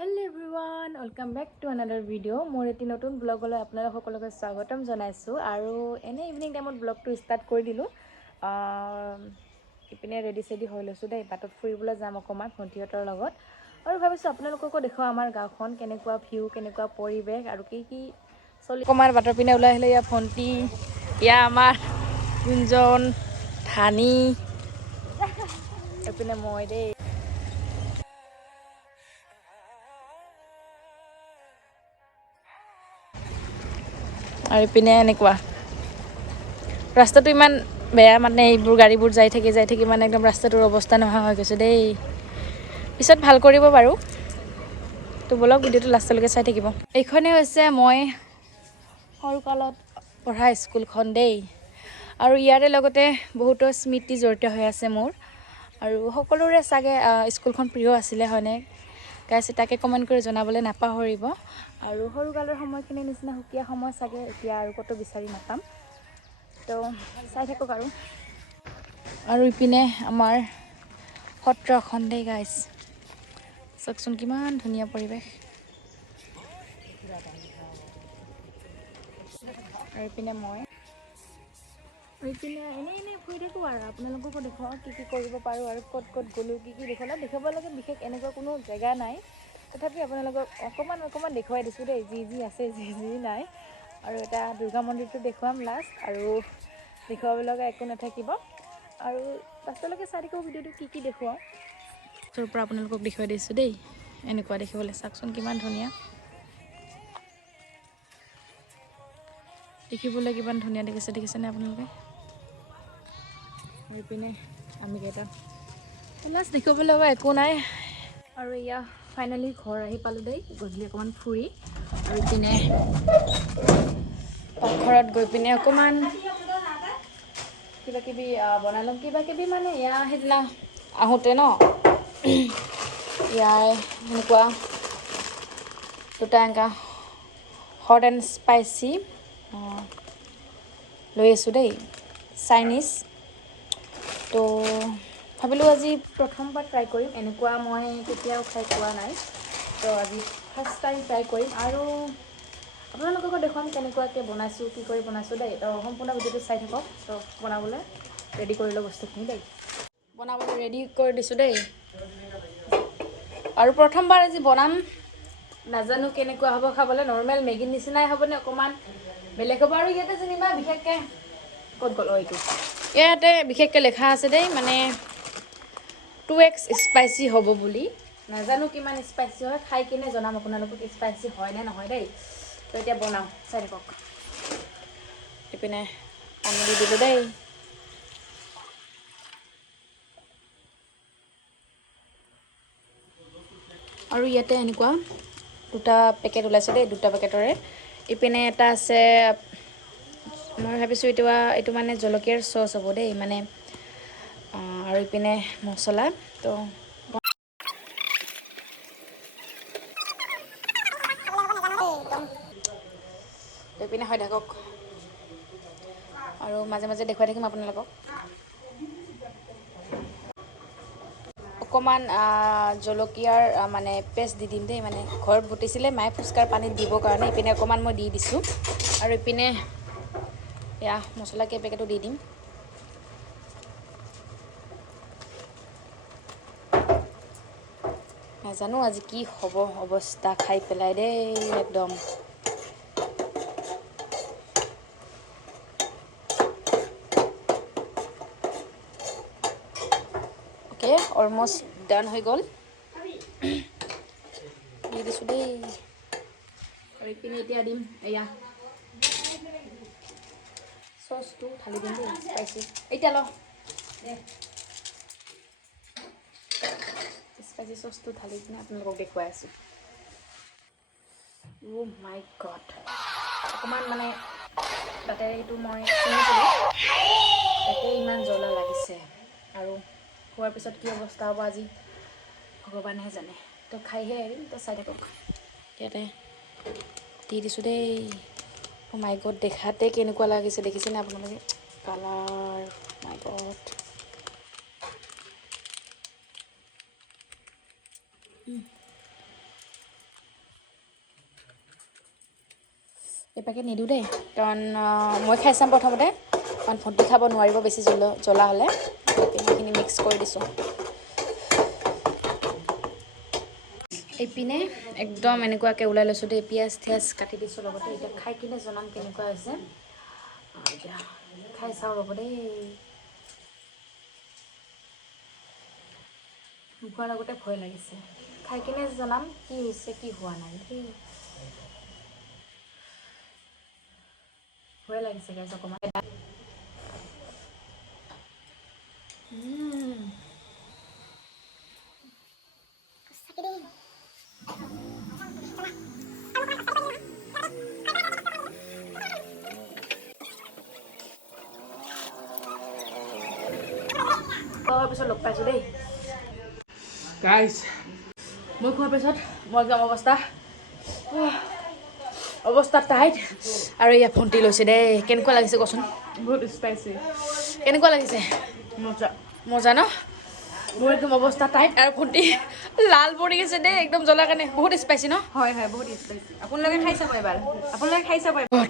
Hello everyone, welcome back to another video. মোৰ এটি নতুন ব্লগলৈ আপোনালোক সকলোকে স্বাগতম জনাইছো আৰু এনে ইভিনিং টাইমত ব্লগটো ষ্টাৰ্ট কৰি দিলো। ইপিনে ৰেডি সেডি হৈ লৈছো দেই, বাটত ফুৰিবলৈ যাম অকমান ভণ্টিহঁতৰ লগত আৰু ভাবিছো আপোনালোককো দেখুৱা আমাৰ গাঁওখন কেনেকুৱা ভিউ, কেনেকুৱা পৰিৱেশ আৰু কি চলি অকমান বাটৰ পিনে ওলাই আহিলে ইয়া ভণ্টি, ইয়া আমাৰ গুঞ্জন ধানি এপিনে মই দেই। আৰু ইপিনে এনেকুৱা ৰাস্তাটো ইমান বেয়া, মানে এইবোৰ গাড়ীবোৰ যাই থাকি মানে একদম ৰাস্তাটোৰ অৱস্থা নোহোৱা হৈ গৈছে দেই। পিছত ভাল কৰিব বাৰু, তো বলক ভিডিঅ'টো লাষ্টলৈকে চাই থাকিব। এইখনে হৈছে মই সৰুকালত পঢ়া স্কুলখন দেই, আৰু ইয়াৰে লগতে বহুতো স্মৃতি জড়িত হৈ আছে মোৰ, আৰু সকলোৰে চাগে স্কুলখন প্ৰিয় আছিলে হয়নে গাইছ, তাকে কমেণ্ট কৰি জনাবলৈ নাপাহৰিব। আৰু সৰুকালৰ সময়খিনিৰ নিচিনা সুকীয়া সময় চাগে এতিয়া আৰু ক'তো বিচাৰি নাপাম, তো চাই থাকক। আৰু ইপিনে আমাৰ সত্ৰখন দেই গাইছ, চাওকচোন কিমান ধুনীয়া পৰিৱেশ। আৰু ইপিনে মই এনেই ফুৰি থাকোঁ আৰু আপোনালোককো দেখুৱাওঁ কি কৰিব পাৰোঁ আৰু ক'ত গ'লোঁ, কি দেখুৱালে দেখাব লাগে। বিশেষ এনেকুৱা কোনো জেগা নাই, তথাপি আপোনালোকক অকণমান দেখুৱাই দিছোঁ দেই, যি আছে যি নাই। আৰু এটা দুৰ্গা মন্দিৰটো দেখুৱাম লাষ্ট, আৰু দেখুৱাব লগা একো নাথাকিব। আৰু লাষ্টলৈকে চাই থাকক ভিডিঅ'টো কি দেখুৱাওঁ। ওচৰৰ পৰা আপোনালোকক দেখুৱাই দিছোঁ দেই, এনেকুৱা দেখিবলৈ চাওকচোন কিমান ধুনীয়া দেখিবলৈ, কিমান ধুনীয়া দেখিছেনে আপোনালোকে। এইপিনে আমি কেইটা লাষ্ট দেখিব লগা একো নাই। আৰু এয়া ফাইনেলি ঘৰ আহি পালোঁ দেই, গধূলি অকণমান ফুৰি। আৰু ইপিনে পাকঘৰত গৈ পিনে অকণমান কিবাকিবি বনালোঁ। কিবাকিবি মানে এয়া সেইদিনা আহোঁতে ন ইয়াৰ এনেকুৱা দুটা এনেকা হট এণ্ড স্পাইচি লৈ আছোঁ দেই, চাইনিজ। তো ভাবিলোঁ আজি প্ৰথমবাৰ ট্ৰাই কৰিম, এনেকুৱা মই কেতিয়াও খাই পোৱা নাই, তো আজি ফাৰ্ষ্ট টাইম ট্ৰাই কৰিম। আৰু আপোনালোককো দেখুৱাম কেনেকুৱাকৈ বনাইছোঁ, কি কৰি বনাইছোঁ দেই। তো সম্পূৰ্ণ ভিডিঅ'টো চাই থাকক। তো বনাবলৈ ৰেডি কৰি লওঁ বস্তুখিনি দেই, বনাবলৈ ৰেডি কৰি দিছোঁ দেই। আৰু প্ৰথমবাৰ আজি বনাম, নাজানো কেনেকুৱা হ'ব খাবলৈ। নৰ্মেল মেগীৰ নিচিনাই হ'বনে অকণমান বেলেগ হ'ব। আৰু ইয়াতে যেনিবা বিশেষকৈ ক'ত গ'ল এইটো, ইয়াতে বিশেষকৈ লেখা আছে দেই, মানে 2x স্পাইচি হ'ব বুলি। নাজানো কিমান স্পাইচি হয়, খাই কিনে জনাম আপোনালোকক স্পাইচি হয় নে নহয় দেই। তো এতিয়া বনাম, চাই থাকক। ইপিনে পানী দি দিলোঁ দেই। আৰু ইয়াতে এনেকুৱা দুটা পেকেট ওলাইছে দেই, দুটা পেকেটৰে। ইপিনে এটা আছে, মই ভাবিছোঁ এইটো মানে জলকীয়াৰ চচ হ'ব দেই, মানে আৰু ইপিনে মছলা। তো ইপিনে হৈ থাকক, আৰু মাজে মাজে দেখুৱাই থাকিম আপোনালোকক। অকণমান জলকীয়াৰ মানে পেষ্ট দি দিম দেই, মানে ঘৰত বটিছিলে মায়ে ফুচকাৰ পানীত দিবৰ কাৰণে। ইপিনে অকণমান মই দি দিছোঁ, আৰু ইপিনে এয়া মছলা কেইপেকেটো দি দিম। নাজানো আজি কি হ'ব অৱস্থা খাই পেলাই দেই একদম। অ'কে, অলমষ্ট ডান হৈ গ'ল, দি দিছোঁ দেই। আৰু ইপিনে এতিয়া দিম এয়া চচটো ঢালি দিম দেই, স্পাইচি। এতিয়া ল স্পাইচি চচটো ঢালি কিনে আপোনালোকক দেখুৱাই আছোঁ। অ' মাই গড, অকণমান মানে তাতে এইটো মই চিঙিছিলোঁ, তাতে ইমান জ্বলা লাগিছে। আৰু খোৱাৰ পিছত কি অৱস্থা হ'ব আজি ভগৱানেহে জানে। তো খাইহে এৰিম, তো চাই থাকক। ইয়াতে দি দিছোঁ দেই। অ' মাই গড, দেখাতে কেনেকুৱা লাগিছে দেখিছেনে আপোনালোকে, কালাৰ মাই গড। এপেকেট নিদিওঁ দেই, কাৰণ মই খাই চাম প্ৰথমতে, কাৰণ ভণ্টি খাব নোৱাৰিব বেছি জ্বলা হ'লে। এইখিনি মিক্স কৰি দিছোঁ। এইপিনে একদম এনেকুৱাকৈ ওলাই লৈছোঁ দেই, পিঁয়াজ চিয়াজ কাটি দিছোঁ লগতে। এতিয়া খাই কিনে জনাম কেনেকুৱা হৈছে। এতিয়া খাই চাওঁ ৰ'ব দেই। খোৱাৰ আগতে ভয় লাগিছে, খাই কিনে জনাম কি হৈছে কি হোৱা নাই দেই। ভয় লাগিছে গাইছ অকণমান। খোৱাৰ পিছত লগ পাইছোঁ দেই গাইজ। মই খোৱাৰ পিছত মই একদম অৱস্থা টাইট। আৰু ইয়াত ভণ্টি লৈছে দেই। কেনেকুৱা লাগিছে কচোন? বহুত স্পাইচি। কেনেকুৱা লাগিছে? মজা মজা ন? মোৰ একদম অৱস্থা টাইট আৰু ভণ্টি লাল পৰি গৈছে দেই একদম জ্বলাৰ কাৰণে। বহুত স্পাইচি ন? হয় হয়, বহুত স্পাইচি। আপোনালোকে খাই চাব এবাৰ, আপোনালোকে খাই চাব এবাৰ।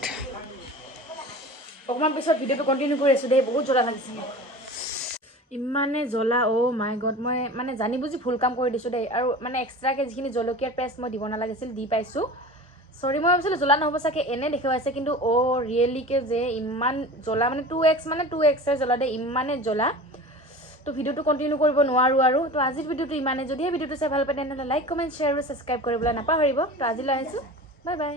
অকণমান পিছত ভিডিঅ'টো কণ্টিনিউ কৰি আছোঁ দেই। বহুত জ্বলা লাগিছে মোক, ইমানে জ্বলা। অ' মাই গড, মই মানে জানি বুজি ভুল কাম কৰি দিছোঁ দেই। আৰু মানে এক্সট্ৰাকৈ যিখিনি জলকীয়াৰ পেষ্ট মই দিব নালাগিছিল দি পাইছোঁ। চৰি, মই ভাবিছিলোঁ জ্বলা নহ'ব চাগে, এনে দেখুৱাইছে, কিন্তু ৰিয়েলিকৈ যে ইমান জ্বলা, মানে 2x জ্বলা দেই, ইমানে জ্বলা। তো ভিডিঅ'টো কণ্টিনিউ কৰিব নোৱাৰোঁ আৰু। তো আজিৰ ভিডিঅ'টো ইমানে। যদিহে ভিডিঅ'টো চাই ভাল পায় তেনেহ'লে লাইক, কমেণ্ট, শ্বেয়াৰ আৰু ছাবস্ক্ৰাইব কৰিবলৈ নাপাহৰিব। তো আজিলৈ আহিছোঁ, বাই বাই।